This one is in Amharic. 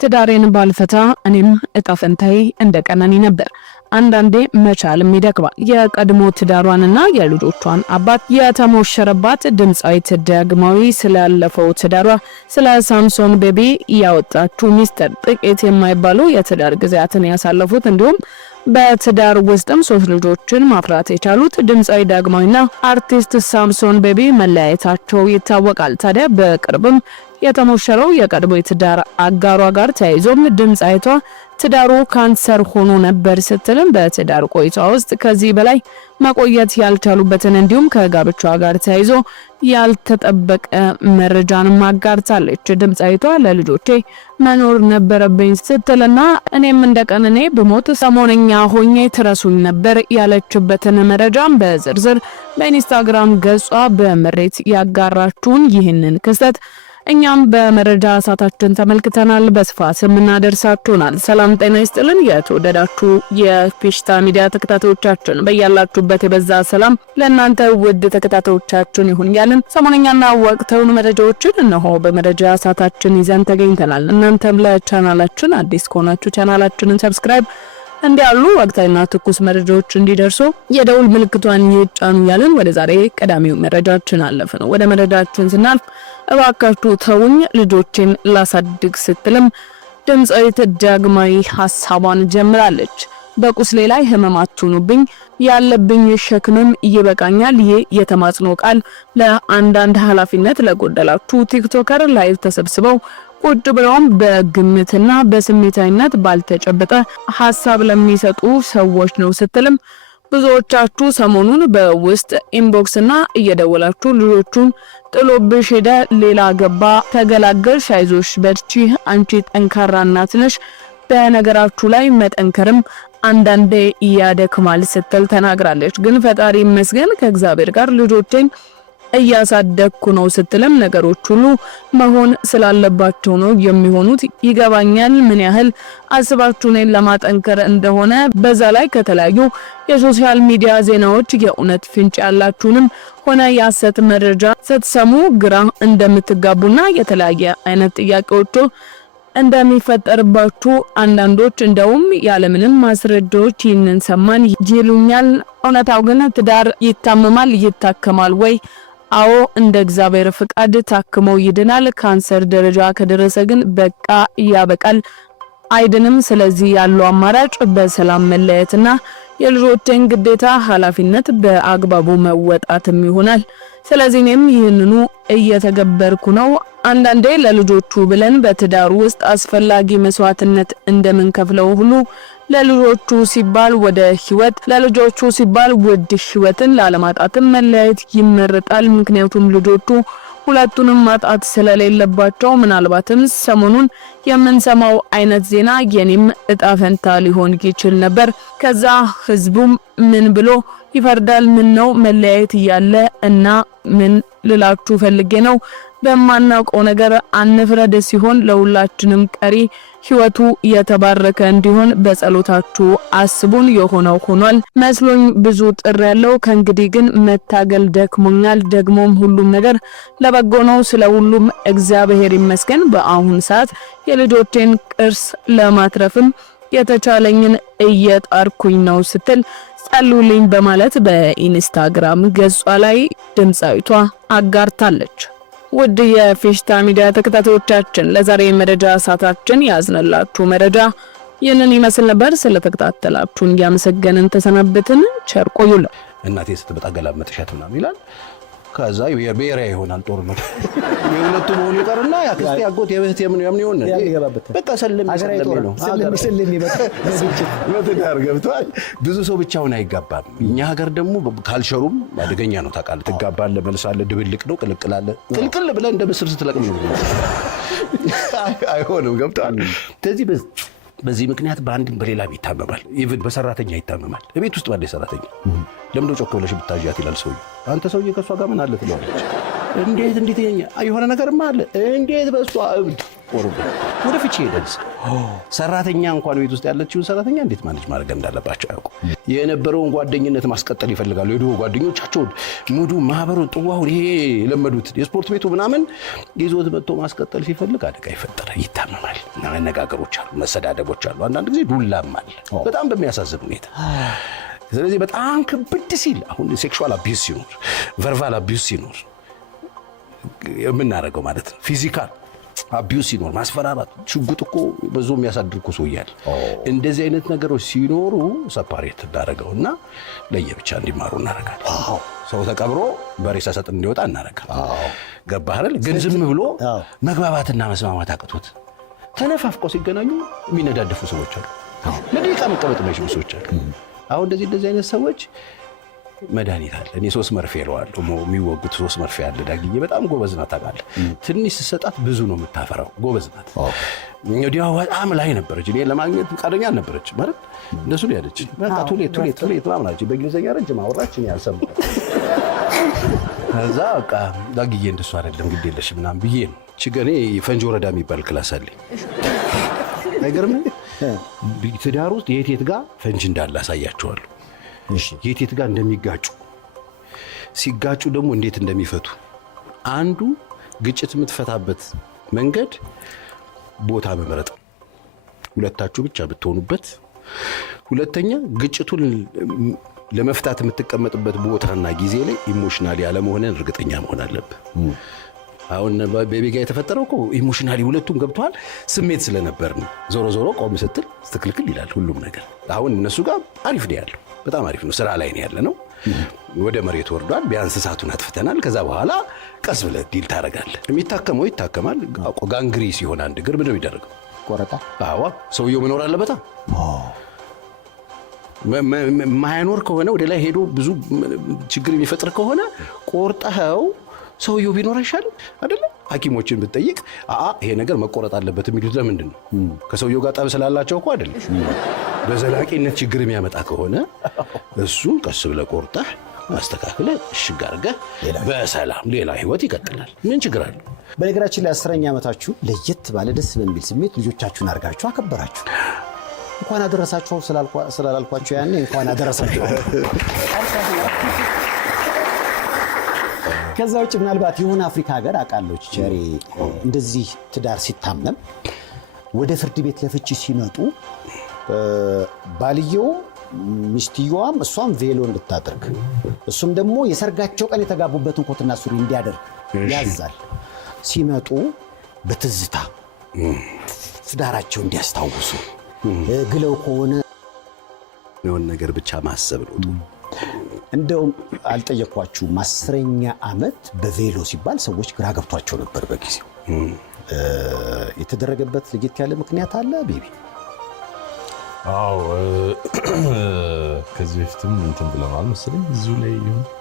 ትዳሬን ባልፈታ እኔም እጣ ፈንታዬ እንደ ቀነኒ ነበር። አንዳንዴ መቻልም ይደክማል። የቀድሞ ትዳሯንና የልጆቿን አባት የተሞሸረባት ድምጻዊት ዳግማዊ ስላለፈው ትዳሯ ስለ ሳምሶን ቤቢ ያወጣችው ሚስጥር፣ ጥቂት የማይባሉ የትዳር ጊዜያትን ያሳለፉት እንዲሁም በትዳር ውስጥም 3 ልጆችን ማፍራት የቻሉት ድምጻዊ ዳግማዊና አርቲስት ሳምሶን ቤቢ መለያየታቸው ይታወቃል። ታዲያ በቅርብም የተሞሸረው የቀድሞ የትዳር አጋሯ ጋር ተያይዞም ድምጻዊቷ ትዳሩ ካንሰር ሆኖ ነበር ስትልም በትዳር ቆይታ ውስጥ ከዚህ በላይ መቆየት ያልቻሉበትን እንዲሁም ከጋብቻዋ ጋር ተያይዞ ያልተጠበቀ መረጃን ማጋርታለች። ድምጻዊቷ ለልጆቼ መኖር ነበረብኝ ስትልና እኔም እንደቀነኔ በሞት ሰሞነኛ ሆኜ ትረሱኝ ነበር ያለችበትን መረጃም በዝርዝር በኢንስታግራም ገጿ በመሬት ያጋራችውን ይህንን ክስተት እኛም በመረጃ ሰዓታችን ተመልክተናል፣ በስፋትም እናደርሳችሁናል። ሰላም ጤና ይስጥልን የተወደዳችሁ የፌሽታ ሚዲያ ተከታታዮቻችን፣ በያላችሁበት የበዛ ሰላም ለእናንተ ውድ ተከታታዮቻችን ይሁን ያልን ሰሞነኛና ወቅታዊ መረጃዎችን እነሆ በመረጃ ሰዓታችን ይዘን ተገኝተናል። እናንተም ለቻናላችን አዲስ ከሆናችሁ ቻናላችንን ሰብስክራይብ እንዲያሉ ወቅታዊና ትኩስ መረጃዎች እንዲደርሱ የደውል ምልክቷን ይጫኑ ያልን ወደ ዛሬ ቀዳሚው መረጃችን አለፈ ነው። ወደ መረጃችን ስናልፍ እባካችሁ ተውኝ ልጆችን ላሳድግ ስትልም ድምጻዊት ዳግማዊ ሐሳቧን ጀምራለች። በቁስሌ ላይ ህመም አትሁኑብኝ፣ ያለብኝ ሸክምም ይበቃኛል። ይሄ የተማጽኖ ቃል ለአንዳንድ ኃላፊነት ለጎደላችሁ ቲክቶከር ላይቭ ተሰብስበው ቁጭ ብለውም በግምትና በስሜታዊነት ባልተጨበጠ ሐሳብ ለሚሰጡ ሰዎች ነው ስትልም ብዙዎቻችሁ ሰሞኑን በውስጥ ኢንቦክስና እየደወላችሁ ልጆቹን ጥሎብሽ ሄደ፣ ሌላ ገባ፣ ተገላገልሽ፣ አይዞሽ በርቺ፣ አንቺ ጠንካራ እናት ነሽ፣ በነገራችሁ ላይ መጠንከርም አንዳንዴ ያደክማል ስትል ተናግራለች። ግን ፈጣሪ ይመስገን ከእግዚአብሔር ጋር ልጆቼን እያሳደግኩ ነው ስትልም ነገሮች ሁሉ መሆን ስላለባቸው ነው የሚሆኑት። ይገባኛል ምን ያህል አስባችሁ እኔን ለማጠንከር እንደሆነ። በዛ ላይ ከተለያዩ የሶሻል ሚዲያ ዜናዎች የእውነት ፍንጭ ያላችሁንም ሆነ የሐሰት መረጃ ስትሰሙ ግራ እንደምትጋቡና የተለያየ አይነት ጥያቄዎች እንደሚፈጠርባችሁ አንዳንዶች እንደውም ያለምንም ማስረጃዎች ይህንን ሰማን ይሉኛል። እውነታው ግን ትዳር ይታመማል፣ ይታከማል ወይ? አዎ እንደ እግዚአብሔር ፍቃድ ታክመው ይድናል። ካንሰር ደረጃ ከደረሰ ግን በቃ ያበቃል፣ አይድንም። ስለዚህ ያለው አማራጭ በሰላም መለየትና የልጆችን ግዴታ ኃላፊነት በአግባቡ መወጣትም ይሆናል። ስለዚህ እኔም ይህንኑ እየተገበርኩ ነው። አንዳንዴ ለልጆቹ ብለን በትዳሩ ውስጥ አስፈላጊ መስዋዕትነት እንደምንከፍለው ሁሉ ለልጆቹ ሲባል ወደ ህይወት ለልጆቹ ሲባል ውድ ህይወትን ላለማጣትም መለያየት ይመረጣል። ምክንያቱም ልጆቹ ሁለቱንም ማጣት ስለሌለባቸው። ምናልባትም ሰሞኑን የምንሰማው አይነት ዜና የኔም እጣ ፈንታ ሊሆን ይችል ነበር። ከዛ ህዝቡም ምን ብሎ ይፈርዳል? ምን ነው መለያየት እያለ እና ምን ልላችሁ ፈልጌ ነው በማናውቀው ነገር አንፍረድ ሲሆን ለሁላችንም ቀሪ ህይወቱ የተባረከ እንዲሆን በጸሎታችሁ አስቡን። የሆነው ሆኗል መስሎኝ ብዙ ጥር ያለው ከእንግዲህ ግን መታገል ደክሞኛል። ደግሞም ሁሉም ነገር ለበጎ ነው። ስለ ሁሉም እግዚአብሔር ይመስገን። በአሁን ሰዓት የልጆቼን ቅርስ ለማትረፍም የተቻለኝን እየጣርኩኝ ነው ስትል ጸልዩልኝ በማለት በኢንስታግራም ገጿ ላይ ድምጻዊቷ አጋርታለች። ውድ የፌሽታ ሚዲያ ተከታታዮቻችን ለዛሬ መረጃ ሰዓታችን ያዝነላችሁ መረጃ ይህንን ይመስል ነበር። ስለተከታተላችሁን ያመሰገንን ተሰናበትን። ቸር ቆዩልን። እናቴ ስትመጣ ገላመጥሻት ምናምን ይላል። ከዛ የብሔራዊ ይሆናል ጦርነቱ። የሁለቱ መሆኑ ይቀርና ያክስቴ አጎት የእህት የምን ይሆን በቃ ሰለም በትዳር ገብቷል። ብዙ ሰው ብቻውን አይጋባም። እኛ ሀገር ደግሞ ካልቸሩም አደገኛ ነው ታውቃለህ። ትጋባለህ፣ መልሳለህ፣ ድብልቅ ነው፣ ቅልቅላለህ። ቅልቅል ብለህ እንደ ምስር ስትለቅም ነው አይሆንም። ገብቷል። ስለዚህ በዚህ ምክንያት በአንድም በሌላ ይታመማል። ኢቭን በሰራተኛ ይታመማል። ቤት ውስጥ ባለ ሰራተኛ ለምን ጮክ ብለሽ ብታጅያት ይላል ሰውዬ። አንተ ሰውዬ ከሷ ጋር ምን አለ ትለዋለች። እንዴት የሆነ ነገርማ አለ እንዴት በሷ ወደ ፍቺ ሄደን ሰራተኛ እንኳን ቤት ውስጥ ያለችውን ሰራተኛ እንዴት ማኔጅ ማድረግ እንዳለባቸው አያውቁ። የነበረውን ጓደኝነት ማስቀጠል ይፈልጋሉ። የድሮ ጓደኞቻቸውን ሙዱ ማህበሩ ጥዋውን ይሄ የለመዱት የስፖርት ቤቱ ምናምን ይዞት መጥቶ ማስቀጠል ሲፈልግ አደጋ ይፈጠራል። ይታመማል። መነጋገሮች አሉ፣ መሰዳደቦች አሉ፣ አንዳንድ ጊዜ ዱላም አለ በጣም በሚያሳዝን ሁኔታ። ስለዚህ በጣም ክብድ ሲል አሁን ሴክሹዋል አቢዩስ ሲኖር፣ ቨርባል አቢዩስ ሲኖር የምናደርገው ማለት ነው ፊዚካል አቢዩስ ሲኖር ማስፈራራት፣ ሽጉጥ እኮ በዞ የሚያሳድር እኮ ሰው እያለ እንደዚህ አይነት ነገሮች ሲኖሩ ሰፓሬት እንዳደረገውና ለየብቻ እንዲማሩ እናደርጋለን። ሰው ተቀብሮ በሬሳ ሳጥን እንዲወጣ እናደርጋለን። ገባህ አይደል? ግን ዝም ብሎ መግባባትና መስማማት አቅቶት ተነፋፍቀው ሲገናኙ የሚነዳደፉ ሰዎች አሉ። ለደቂቃ መቀመጥ የማይችሉ ሰዎች አሉ። አሁን እንደዚህ አይነት ሰዎች መድኃኒት አለ። እኔ 3 መርፌ እለዋለሁ። የሚወጉት 3 መርፌ አለ። ዳግዬ በጣም ጎበዝ ናት ታውቃለህ። ትንሽ ስትሰጣት ብዙ ነው የምታፈራው። ጎበዝ ናት። ወዲያው በጣም ላይ ነበረች። እኔ ለማግኘት ፈቃደኛ አልነበረች ማለት እንደሱ ነው ያለች። በቃ ቱሌት ምናምን አለች። በእንግሊዝኛ ረጅም አወራች። እኔ አልሰማሁም። ከዛ በቃ ዳግዬ እንደሱ አይደለም ግድ የለሽ ምናምን ብዬ ነው ችግኔ ፈንጂ ወረዳ የሚባል ክላስ አለኝ። አይገርምም? ትዳር ውስጥ የት ጋር ፈንጂ እንዳለ አሳያቸዋለሁ። የት ጋር እንደሚጋጩ ሲጋጩ ደግሞ እንዴት እንደሚፈቱ። አንዱ ግጭት የምትፈታበት መንገድ ቦታ መምረጥ፣ ሁለታችሁ ብቻ ብትሆኑበት። ሁለተኛ ግጭቱን ለመፍታት የምትቀመጥበት ቦታና ጊዜ ላይ ኢሞሽናሊ ያለመሆንን እርግጠኛ መሆን አለብህ። አሁን ቤቢ ጋር የተፈጠረው እኮ ኢሞሽናሊ ሁለቱም ገብቷል፣ ስሜት ስለነበር ነው። ዞሮ ዞሮ ቆም ስትል ስትክልክል ይላል ሁሉም ነገር። አሁን እነሱ ጋር አሪፍ ነው ያለው፣ በጣም አሪፍ ነው። ስራ ላይ ነው ያለ ነው። ወደ መሬት ወርዷል። ቢያንስ እሳቱን አጥፍተናል። ከዛ በኋላ ቀስ ብለህ ዲል ታደርጋለህ። የሚታከመው ይታከማል። ጋንግሪ ሲሆን አንድ እግር ምንድን ነው የሚደረገው? ቆረጣ። አዎ ሰውየው መኖር አለበታ። ማያኖር ከሆነ ወደ ላይ ሄዶ ብዙ ችግር የሚፈጥር ከሆነ ቆርጠኸው ሰውየው ቢኖር አይሻልም አይደለ? ሐኪሞችን ብትጠይቅ ይሄ ነገር መቆረጥ አለበት የሚሉት ለምንድን ነው? ከሰውየው ጋር ጠብ ስላላቸው እኮ አይደለም። በዘላቂነት ችግር የሚያመጣ ከሆነ እሱን ቀስ ብለህ ቆርጠህ ማስተካከለ እሽግ አድርገህ በሰላም ሌላ ህይወት ይቀጥላል። ምን ችግር አለ? በነገራችን ላይ 10ኛ ዓመታችሁ ለየት ባለ ደስ በሚል ስሜት ልጆቻችሁን አድርጋችሁ አከበራችሁ። እንኳን አደረሳችሁ ስላላልኳችሁ ያኔ እንኳን አደረሳችሁ። ከዛ ውጭ ምናልባት የሆነ አፍሪካ ሀገር አውቃለሁ ቸሬ እንደዚህ ትዳር ሲታመም ወደ ፍርድ ቤት ለፍቺ ሲመጡ ባልየው ሚስትየዋም እሷም ቬሎ እንድታደርግ እሱም ደግሞ የሰርጋቸው ቀን የተጋቡበትን ኮትና ሱሪ እንዲያደርግ ያዛል። ሲመጡ በትዝታ ትዳራቸው እንዲያስታውሱ ግለው ከሆነ የሆነ ነገር ብቻ ማሰብ ነው። እንደውም አልጠየኳችሁም። 10ኛ ዓመት በቬሎ ሲባል ሰዎች ግራ ገብቷቸው ነበር በጊዜው። የተደረገበት ለየት ያለ ምክንያት አለ ቤቢ? አዎ ከዚህ በፊትም እንትን ብለናል መሰለኝ እዚሁ ላይ ይሁን